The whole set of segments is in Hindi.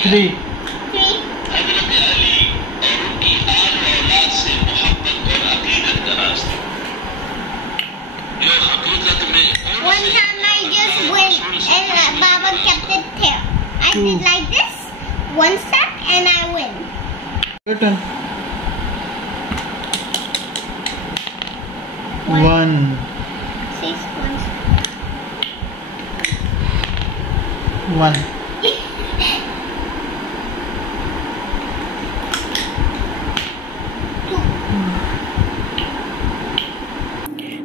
3 हजरत अली और उनकी आल औलाद से मोहब्बत और अकीदत का रास्ता जो हकीकत में One time I just went and Baba kept it there. I did like this, one step and I win. your turn 1 6 1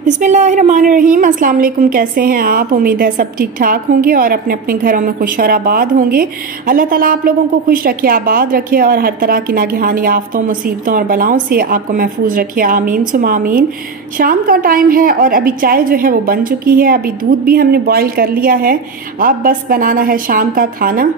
बिस्मिल्लाहिर्रहमानिर्रहीम। अस्सलाम वालेकुम। कैसे हैं आप? उम्मीद है सब ठीक ठाक होंगे और अपने अपने घरों में खुश और आबाद होंगे। अल्लाह ताला आप लोगों को खुश रखे, आबाद रखे और हर तरह की नागहानी आफतों, मुसीबतों और बलाओं से आपको महफूज रखे। आमीन सुमा आमीन। शाम का टाइम है और अभी चाय जो है वो बन चुकी है। अभी दूध भी हमने बॉईल कर लिया है। अब बस बनाना है शाम का खाना।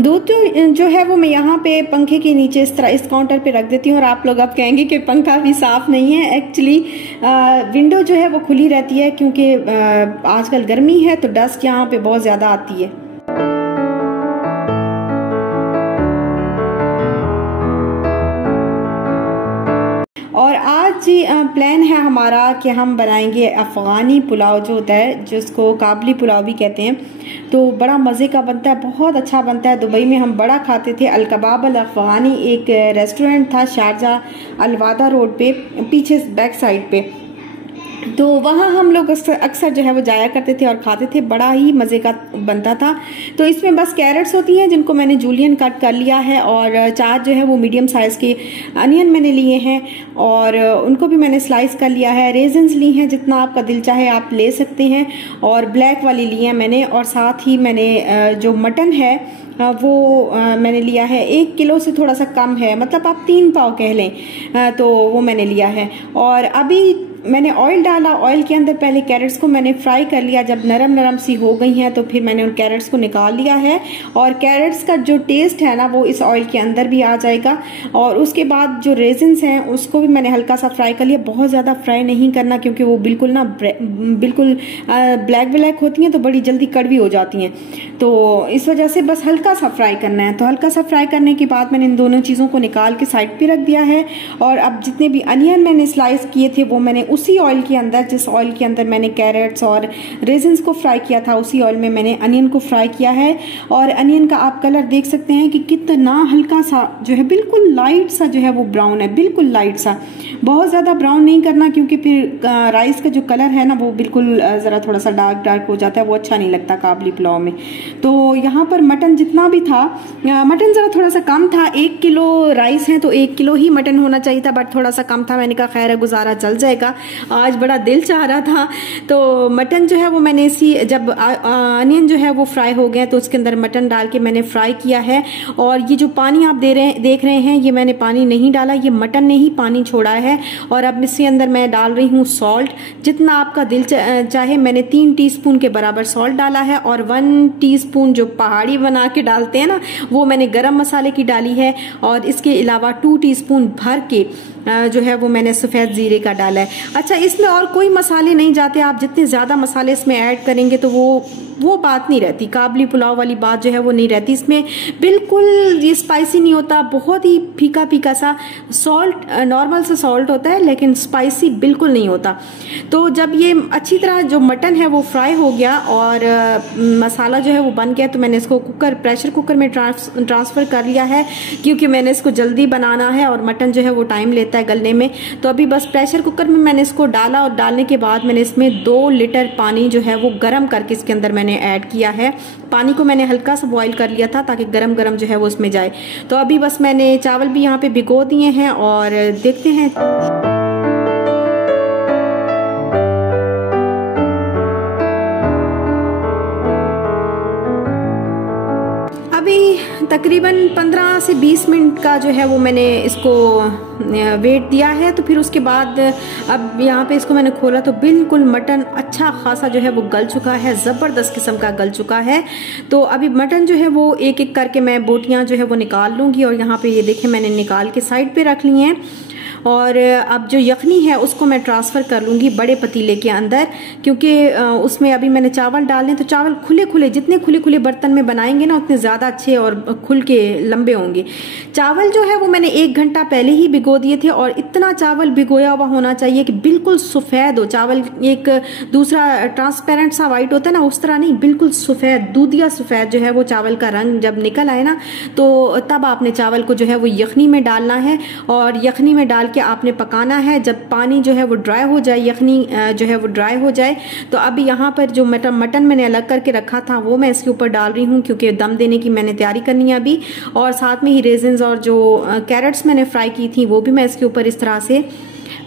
दूध जो है वो मैं यहाँ पे पंखे के नीचे इस तरह इस काउंटर पे रख देती हूँ। और आप लोग अब कहेंगे कि पंखा भी साफ़ नहीं है। एक्चुअली विंडो जो है वो खुली रहती है क्योंकि आजकल गर्मी है तो डस्ट यहाँ पे बहुत ज़्यादा आती है। और आज प्लान है हमारा कि हम बनाएंगे अफ़गानी पुलाव जो होता है, जिसको काबली पुलाव भी कहते हैं। तो बड़ा मज़े का बनता है, बहुत अच्छा बनता है। दुबई में हम बड़ा खाते थे। अल कबाब अल अफ़गानी एक रेस्टोरेंट था शारजाह अलवादा रोड पे, पीछे बैक साइड पे। तो वहाँ हम लोग अक्सर जो है वो जाया करते थे और खाते थे। बड़ा ही मज़े का बनता था। तो इसमें बस कैरेट्स होती हैं जिनको मैंने जूलियन कट कर लिया है, और 4 जो है वो मीडियम साइज़ के अनियन मैंने लिए हैं और उनको भी मैंने स्लाइस कर लिया है। रेजन्स ली हैं, जितना आपका दिल चाहे आप ले सकते हैं, और ब्लैक वाली ली हैं मैंने। और साथ ही मैंने जो मटन है वो मैंने लिया है 1 किलो से थोड़ा सा कम है, मतलब आप 3 पाव कह लें, तो वो मैंने लिया है। और अभी मैंने ऑयल डाला। ऑयल के अंदर पहले कैरेट्स को मैंने फ्राई कर लिया। जब नरम नरम सी हो गई हैं तो फिर मैंने उन कैरेट्स को निकाल लिया है। और कैरेट्स का जो टेस्ट है ना वो इस ऑयल के अंदर भी आ जाएगा। और उसके बाद जो रेजिन्स हैं उसको भी मैंने हल्का सा फ्राई कर लिया। बहुत ज़्यादा फ्राई नहीं करना क्योंकि वो बिल्कुल ना बिल्कुल ब्लैक ब्लैक होती हैं तो बड़ी जल्दी कड़वी हो जाती हैं। तो इस वजह से बस हल्का सा फ्राई करना है। तो हल्का सा फ्राई करने के बाद मैंने इन दोनों चीज़ों को निकाल के साइड पे रख दिया है। और अब जितने भी अनियन मैंने स्लाइस किए थे वो मैंने उसी ऑयल के अंदर, जिस ऑयल के अंदर मैंने कैरेट्स और रेजिन्स को फ्राई किया था, उसी ऑयल में मैंने अनियन को फ्राई किया है। और अनियन का आप कलर देख सकते हैं कि कितना हल्का सा जो है, बिल्कुल लाइट सा जो है वो ब्राउन है, बिल्कुल लाइट सा। बहुत ज़्यादा ब्राउन नहीं करना क्योंकि फिर राइस का जो कलर है ना वो बिल्कुल ज़रा थोड़ा सा डार्क डार्क हो जाता है, वो अच्छा नहीं लगता काबली पुलाव में। तो यहाँ पर मटन जितना भी था, मटन ज़रा थोड़ा सा कम था। 1 किलो राइस है तो 1 किलो ही मटन होना चाहिए था, बट थोड़ा सा कम था। मैंने कहा खैर है, गुजारा चल जाएगा। आज बड़ा दिल चाह रहा था तो मटन जो है वो मैंने इसी, जब अनियन जो है वो फ्राई हो गए तो उसके अंदर मटन डाल के मैंने फ्राई किया है। और ये जो पानी आप देख रहे हैं, ये मैंने पानी नहीं डाला, ये मटन ने ही पानी छोड़ा है। और अब इसके अंदर मैं डाल रही हूँ सॉल्ट, जितना आपका दिल चाहे। मैंने 3 टीस्पून के बराबर सॉल्ट डाला है। और 1 टीस्पून जो पहाड़ी बना के डालते हैं ना, वो मैंने गरम मसाले की डाली है। और इसके अलावा 2 टीस्पून भर के जो है वो मैंने सफ़ेद ज़ीरे का डाला है। अच्छा, इसमें और कोई मसाले नहीं जाते। आप जितने ज़्यादा मसाले इसमें ऐड करेंगे तो वो बात नहीं रहती, काबली पुलाव वाली बात जो है वो नहीं रहती। इसमें बिल्कुल ये स्पाइसी नहीं होता, बहुत ही फीका फीका सा सॉल्ट, नॉर्मल सा सॉल्ट होता है, लेकिन स्पाइसी बिल्कुल नहीं होता। तो जब ये अच्छी तरह जो मटन है वो फ्राई हो गया और मसाला जो है वो बन गया, तो मैंने इसको प्रेशर कुकर में ट्रांसफ़र कर लिया है क्योंकि मैंने इसको जल्दी बनाना है और मटन जो है वो टाइम लेता है गलने में। तो अभी बस प्रेशर कुकर में मैंने इसको डाला और डालने के बाद मैंने इसमें 2 लीटर पानी जो है वो गर्म करके इसके अंदर मैंने ऐड किया है। पानी को मैंने हल्का सा बॉईल कर लिया था ताकि गरम गरम जो है वो उसमें जाए। तो अभी बस मैंने चावल भी यहाँ पे भिगो दिए हैं और देखते हैं। तकरीबन 15 से 20 मिनट का जो है वो मैंने इसको वेट दिया है। तो फिर उसके बाद अब यहाँ पे इसको मैंने खोला तो बिल्कुल मटन अच्छा खासा जो है वो गल चुका है, ज़बरदस्त किस्म का गल चुका है। तो अभी मटन जो है वो एक एक करके मैं बोटियाँ जो है वो निकाल लूँगी। और यहाँ पे ये देखें मैंने निकाल के साइड पे रख ली हैं। और अब जो यखनी है उसको मैं ट्रांसफ़र कर लूँगी बड़े पतीले के अंदर, क्योंकि उसमें अभी मैंने चावल डालने, तो चावल खुले खुले, जितने खुले खुले बर्तन में बनाएंगे ना उतने ज़्यादा अच्छे और खुल के लंबे होंगे। चावल जो है वो मैंने 1 घंटा पहले ही भिगो दिए थे, और इतना चावल भिगोया हुआ होना चाहिए कि बिल्कुल सफ़ेद हो चावल। एक दूसरा ट्रांसपेरेंट सा वाइट होता है ना, उस तरह नहीं, बिल्कुल सफ़ेद, दूधिया सफ़ेद जो है वो चावल का रंग जब निकल आए ना, तो तब आपने चावल को जो है वो यखनी में डालना है। और यखनी में डाल के आपने पकाना है। जब पानी जो है वो ड्राई हो जाए, यखनी जो है वो ड्राई हो जाए, तो अभी यहाँ पर जो मटन मैंने अलग करके रखा था वो मैं इसके ऊपर डाल रही हूँ, क्योंकि दम देने की मैंने तैयारी करनी है अभी। और साथ में ही रेजिन्स और जो कैरेट्स मैंने फ्राई की थी वो भी मैं इसके ऊपर इस तरह से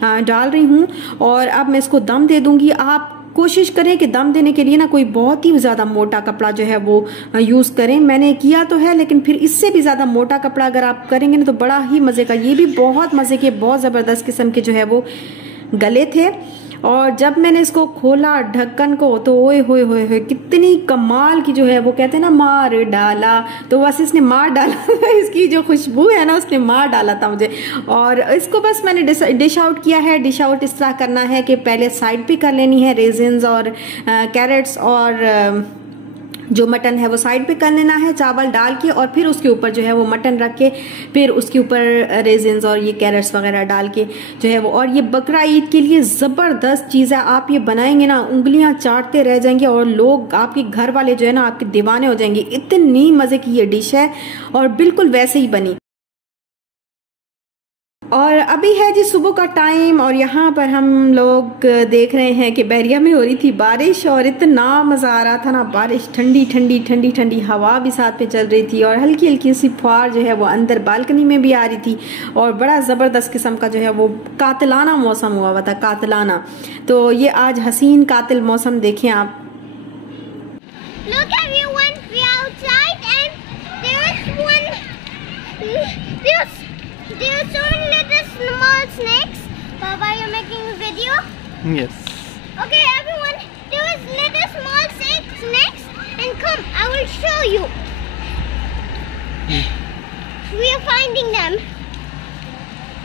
डाल रही हूँ। और अब मैं इसको दम दे दूँगी। आप कोशिश करें कि दम देने के लिए ना कोई बहुत ही ज़्यादा मोटा कपड़ा जो है वो यूज़ करें। मैंने किया तो है, लेकिन फिर इससे भी ज़्यादा मोटा कपड़ा अगर आप करेंगे ना तो बड़ा ही मज़े का, ये भी बहुत मज़े के, बहुत ज़बरदस्त किस्म के जो है वो गले थे। और जब मैंने इसको खोला ढक्कन को तो ओए होए होए होए कितनी कमाल की जो है वो कहते हैं ना मार डाला, तो बस इसने मार डाला इसकी जो खुशबू है ना उसने मार डाला था मुझे। और इसको बस मैंने डिश आउट किया है। डिश आउट इस तरह करना है कि पहले साइड पे कर लेनी है रेजिन्स और कैरेट्स और जो मटन है वो साइड पे कर लेना है चावल डाल के, और फिर उसके ऊपर जो है वो मटन रख के, फिर उसके ऊपर रेजिन्स और ये कैरेट्स वगैरह डाल के जो है वो। और ये बकरा ईद के लिए ज़बरदस्त चीज़ है। आप ये बनाएंगे ना उंगलियां चाटते रह जाएंगे, और लोग आपके घर वाले जो है ना आपके दीवाने हो जाएंगे। इतनी मज़े की ये डिश है और बिल्कुल वैसे ही बनी। और अभी है जी सुबह का टाइम, और यहाँ पर हम लोग देख रहे हैं कि बहरिया में हो रही थी बारिश, और इतना मज़ा आ रहा था ना। बारिश ठंडी ठंडी ठंडी ठंडी हवा भी साथ में चल रही थी, और हल्की हल्की सी फुहार जो है वो अंदर बालकनी में भी आ रही थी, और बड़ा ज़बरदस्त किस्म का जो है वो कातिलाना मौसम हुआ हुआ था, कातिलाना। तो ये आज हसीन कातिल मौसम देखें आप। There are so many little small snakes. Baba, you're making a video? Yes. Okay, everyone, there is little small snakes, and come, I will show you. We are finding them,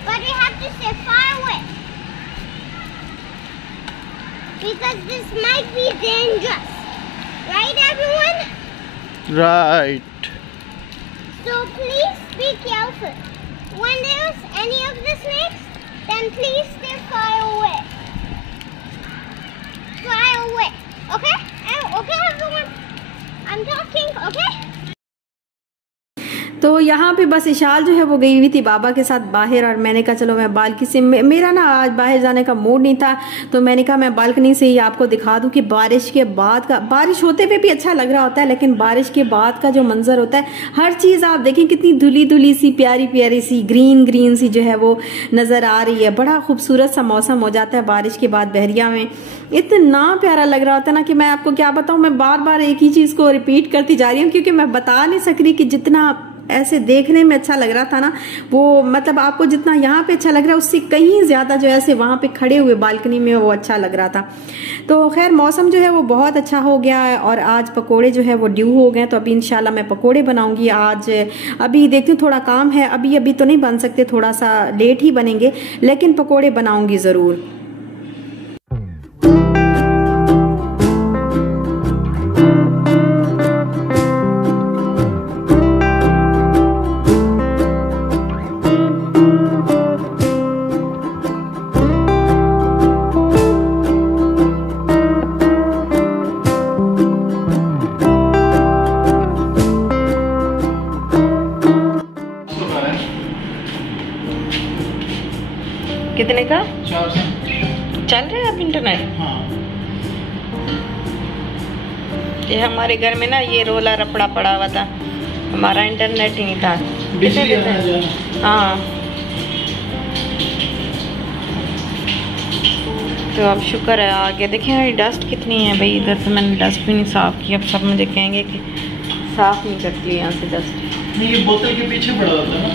but we have to stay far away because this might be dangerous. Right, everyone? Right. So please be careful. When there's any of the snakes, then please stay far away. Far away. Okay? Okay, everyone? I'm talking, okay? तो यहाँ पे बस इशाल जो है वो गई हुई थी बाबा के साथ बाहर, और मैंने कहा चलो मैं बालकनी से, मेरा ना आज बाहर जाने का मूड नहीं था, तो मैंने कहा मैं बालकनी से ही आपको दिखा दूं कि बारिश के बाद का, बारिश होते हुए भी अच्छा लग रहा होता है, लेकिन बारिश के बाद का जो मंजर होता है, हर चीज़ आप देखें कितनी धुली धुली सी, प्यारी प्यारी सी, ग्रीन ग्रीन सी जो है वो नज़र आ रही है। बड़ा खूबसूरत सा मौसम हो जाता है बारिश के बाद बहरिया में। इतना प्यारा लग रहा होता है ना कि मैं आपको क्या बताऊँ, मैं बार बार एक ही चीज़ को रिपीट करती जा रही हूँ, क्योंकि मैं बता नहीं सक रही कि जितना ऐसे देखने में अच्छा लग रहा था ना, वो मतलब आपको जितना यहाँ पे अच्छा लग रहा है उससे कहीं ज़्यादा जो ऐसे वहाँ पे खड़े हुए बालकनी में वो अच्छा लग रहा था। तो खैर मौसम जो है वो बहुत अच्छा हो गया है, और आज पकोड़े जो है वो ड्यू हो गए, तो अभी इंशाल्लाह मैं पकोड़े बनाऊंगी आज। अभी देखती हूँ थोड़ा काम है, अभी तो नहीं बन सकते, थोड़ा सा लेट ही बनेंगे, लेकिन पकोड़े बनाऊंगी ज़रूर। कितने का? 400 चल रहा है अब इंटरनेट? हाँ। ये हमारे घर में ना ये रोला रपड़ा पड़ा हुआ था, हमारा इंटरनेट ही नहीं था। हाँ, तो अब शुक्र है आ गया। देखें डस्ट कितनी है भाई, इधर तो मैंने डस्टबिन साफ किया। अब सब मुझे कहेंगे कि साफ नहीं करती यहाँ से डस्ट। नहीं, ये बोतल के पीछे पड़ा होता है ना,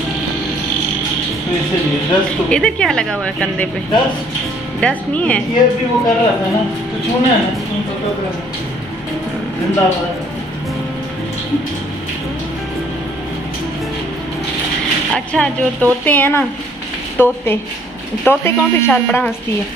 तो इसीलिए डस्ट। तो इधर क्या लगा हुआ है कंधे पे? डस्ट नहीं है। ये भी वो कर रहा था ना, तो छूना है ना, तुम पता था जिंदा है। अच्छा, जो तोते हैं ना, तोते कौन सी शाल बड़ा हंसती है।